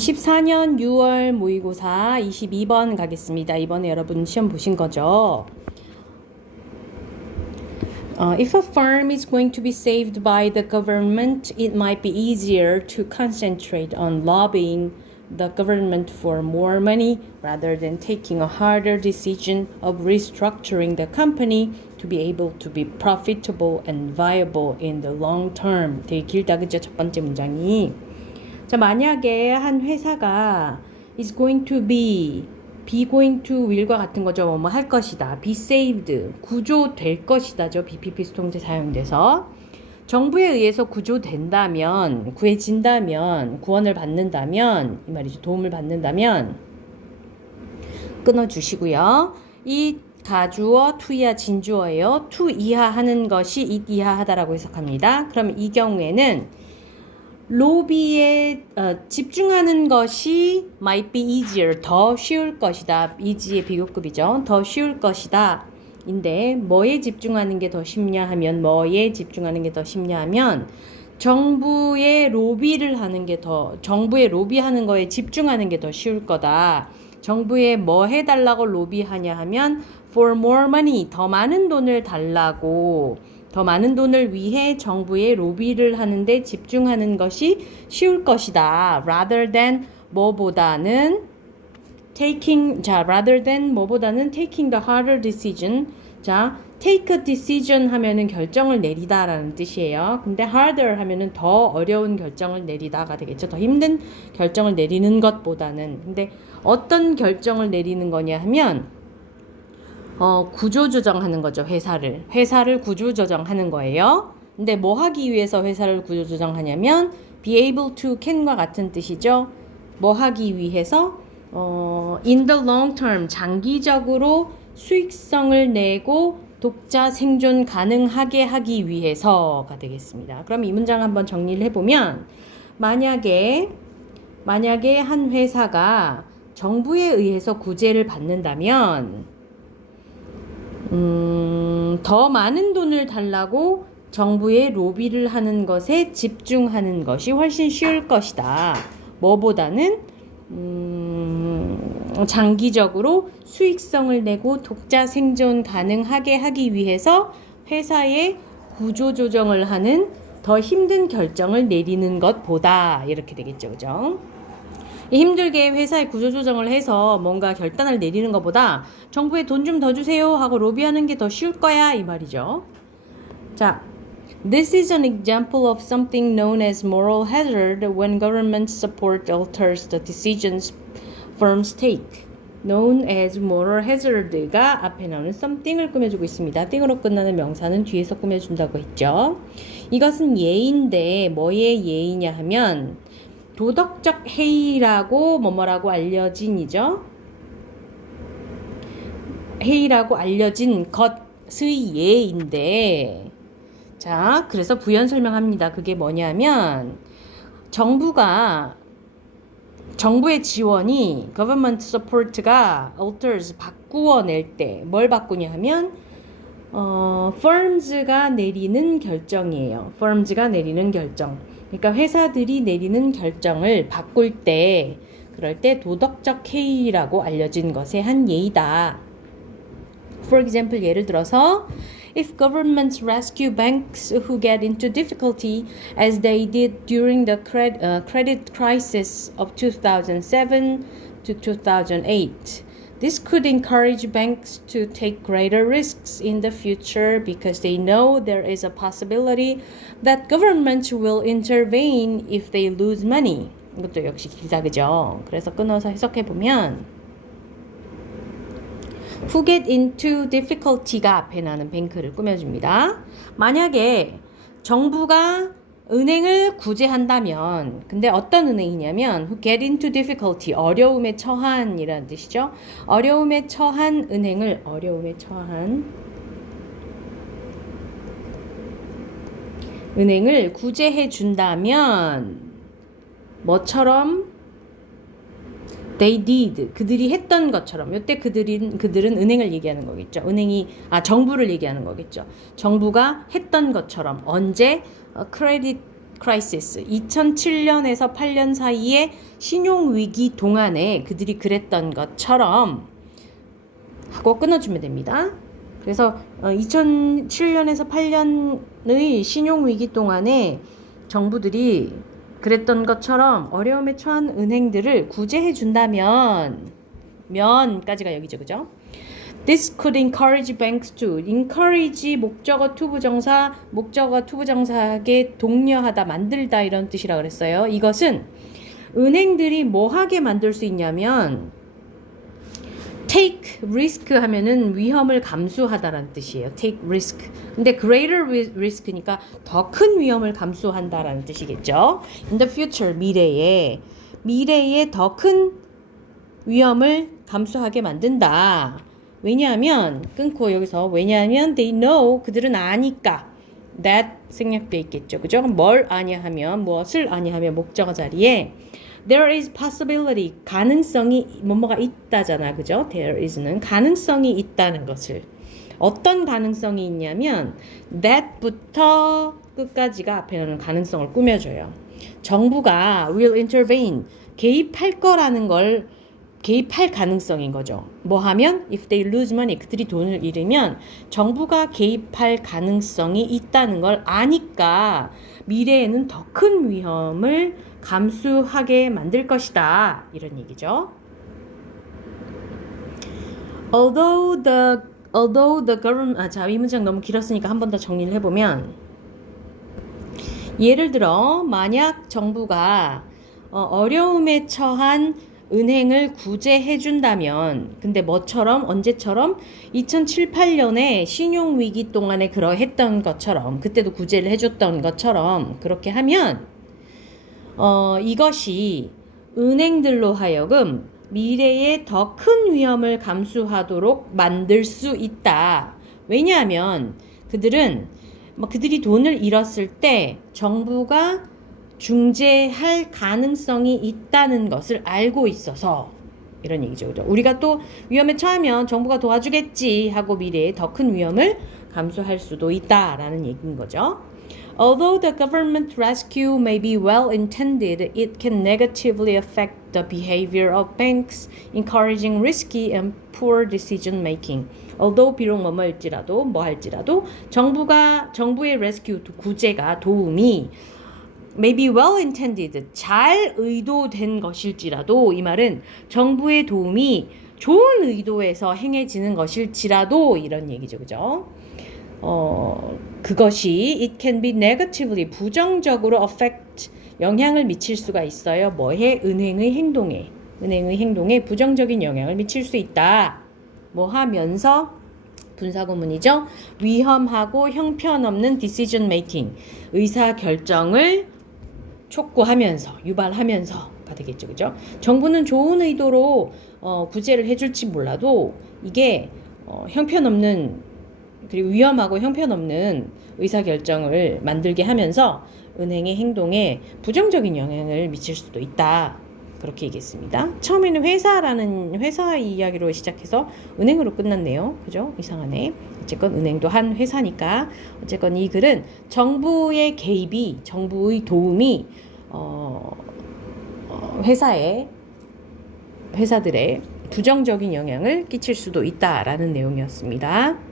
24년 6월 모의고사 22번 가겠습니다. 이번에 여러분 시험 보신 거죠? If a firm is going to be saved by the government, it might be easier to concentrate on lobbying the government for more money rather than taking a harder decision of restructuring the company to be able to be profitable and viable in the long term. 되게 길다, 그죠? 첫 번째 문장이. 자, 만약에 한 회사가 is going to be going to will과 같은 거죠. 뭐 할 것이다. be saved, 구조될 것이다죠. BPP 수동태 사용돼서. 정부에 의해서 구조된다면, 구해진다면, 구원을 받는다면, 이 말이죠. 도움을 받는다면 끊어주시고요. 이 가주어 to이하 진주어예요. to 이하 하는 것이 it 이하 하다라고 해석합니다. 그럼 이 경우에는 로비에 집중하는 것이 might be easier, 더 쉬울 것이다. easy의 비교급이죠. 더 쉬울 것이다. 인데 뭐에 집중하는 게 더 쉽냐 하면 뭐에 집중하는 게 더 쉽냐 하면 정부의 로비를 하는 게 더 정부의 로비하는 거에 집중하는 게 더 쉬울 거다. 정부에 뭐 해달라고 로비하냐 하면 for more money, 더 많은 돈을 달라고, 더 많은 돈을 위해 정부의 로비를 하는데 집중하는 것이 쉬울 것이다. rather than 뭐보다는 taking the harder decision. 자, take a decision 하면은 결정을 내리다라는 뜻이에요. 근데 harder 하면은 더 어려운 결정을 내리다가 되겠죠. 더 힘든 결정을 내리는 것보다는. 근데 어떤 결정을 내리는 거냐 하면 구조조정하는 거죠. 회사를 구조조정하는 거예요. 근데 뭐 하기 위해서 회사를 구조조정하냐면 be able to can과 같은 뜻이죠. 뭐 하기 위해서 in the long term, 장기적으로 수익성을 내고 독자 생존 가능하게 하기 위해서가 되겠습니다. 그럼 이 문장 한번 정리를 해보면 만약에 한 회사가 정부에 의해서 구제를 받는다면 더 많은 돈을 달라고 정부에 로비를 하는 것에 집중하는 것이 훨씬 쉬울 것이다. 뭐보다는 장기적으로 수익성을 내고 독자 생존 가능하게 하기 위해서 회사의 구조조정을 하는 더 힘든 결정을 내리는 것보다 이렇게 되겠죠. 그죠? 힘들게 회사의 구조조정을 해서 뭔가 결단을 내리는 것보다 정부에 돈 좀 더 주세요 하고 로비하는 게 더 쉬울 거야 이 말이죠. 자, this is an example of something known as moral hazard when government support alters the decisions firms take. known as moral hazard가 앞에 나오는 something을 꾸며주고 있습니다. 띵으로 끝나는 명사는 뒤에서 꾸며준다고 했죠. 이것은 예인데 뭐의 예이냐 하면 도덕적 해이라고 뭐뭐라고 알려진이죠. 해이라고 알려진 것의 예인데, 자, 그래서 부연 설명합니다. 그게 뭐냐면 정부의 지원이 government support가 alters 바꾸어낼 때 뭘 바꾸냐 하면 firms가 내리는 결정이에요. firms가 내리는 결정. 그러니까 회사들이 내리는 결정을 바꿀 때 그럴 때 도덕적 해이라고 알려진 것의 한 예이다. For example, 예를 들어서 if governments rescue banks who get into difficulty as they did during the credit crisis of 2007 to 2008. This could encourage banks to take greater risks in the future because they know there is a possibility that governments will intervene if they lose money. 이것도 역시 길다, 그죠? 그래서 끊어서 해석해보면 who get into difficulty가 앞에 나는 뱅크를 꾸며줍니다. 만약에 정부가 은행을 구제한다면, 근데 어떤 은행이냐면 who get into difficulty, 어려움에 처한이라는 뜻이죠. 어려움에 처한 은행을 구제해 준다면 뭐처럼 they did, 그들이 했던 것처럼. 이때 그들은 은행을 얘기하는 거겠죠. 정부를 얘기하는 거겠죠. 정부가 했던 것처럼 언제 크레딧 crisis 2007년에서 8년 사이에 신용위기 동안에 그들이 그랬던 것처럼 하고 끊어주면 됩니다. 그래서 2007년에서 8년의 신용위기 동안에 정부들이 그랬던 것처럼 어려움에 처한 은행들을 구제해 준다면 면까지가 여기죠. 그죠? This could encourage banks to encourage 목적어 투부정사하게 독려하다 만들다 이런 뜻이라 그랬어요. 이것은 은행들이 뭐 하게 만들 수 있냐면 take risk 하면은 위험을 감수하다라는 뜻이에요. take risk. 근데 greater risk니까 더 큰 위험을 감수한다라는 뜻이겠죠. In the future 미래에 더 큰 위험을 감수하게 만든다. 왜냐하면 왜냐하면 they know 그들은 아니까 that 생략돼 있겠죠. 그죠? 뭘 아냐 하면 무엇을 아냐 하면 목적어 자리에 there is possibility 가능성이 뭐뭐가 있다잖아. 그죠? there is는 가능성이 있다는 것을 어떤 가능성이 있냐면 that부터 끝까지가 앞에는 가능성을 꾸며줘요. 정부가 will intervene 개입할 거라는 걸 개입할 가능성인 거죠. 뭐 하면 if they lose money 그들이 돈을 잃으면 정부가 개입할 가능성이 있다는 걸 아니까 미래에는 더 큰 위험을 감수하게 만들 것이다. 이런 얘기죠. Although the government 자, 이 문장 너무 길었으니까 한 번 더 정리를 해보면 예를 들어 만약 정부가 어려움에 처한 은행을 구제해 준다면 근데 뭐처럼 언제처럼 2007, 8년에 신용위기 동안에 그러했던 것처럼 그때도 구제를 해줬던 것처럼 그렇게 하면 이것이 은행들로 하여금 미래에 더 큰 위험을 감수하도록 만들 수 있다. 왜냐하면 그들이 돈을 잃었을 때 정부가 중재할 가능성이 있다는 것을 알고 있어서 이런 얘기죠. 그죠? 우리가 또 위험에 처하면 정부가 도와주겠지 하고 미래에 더 큰 위험을 감수할 수도 있다라는 얘기인 거죠. Although the government rescue may be well intended, it can negatively affect the behavior of banks, encouraging risky and poor decision making. Although 비록 뭐 할지라도 정부의 rescue 구제가 도움이 may be well intended 잘 의도된 것일지라도 이 말은 정부의 도움이 좋은 의도에서 행해지는 것일지라도 이런 얘기죠. 그죠? 그것이 it can be negatively 부정적으로 affect 영향을 미칠 수가 있어요. 뭐해? 은행의 행동에 부정적인 영향을 미칠 수 있다. 뭐 하면서 분사구문이죠. 위험하고 형편없는 decision making 의사 결정을 유발하면서가 되겠죠. 그죠? 정부는 좋은 의도로 구제를 해줄지 몰라도 이게 형편없는 그리고 위험하고 형편없는 의사결정을 만들게 하면서 은행의 행동에 부정적인 영향을 미칠 수도 있다. 그렇게 얘기했습니다. 처음에는 회사 이야기로 시작해서 은행으로 끝났네요. 그죠? 이상하네. 어쨌건 은행도 한 회사니까 어쨌건 이 글은 정부의 개입이 정부의 도움이 회사들의 부정적인 영향을 끼칠 수도 있다라는 내용이었습니다.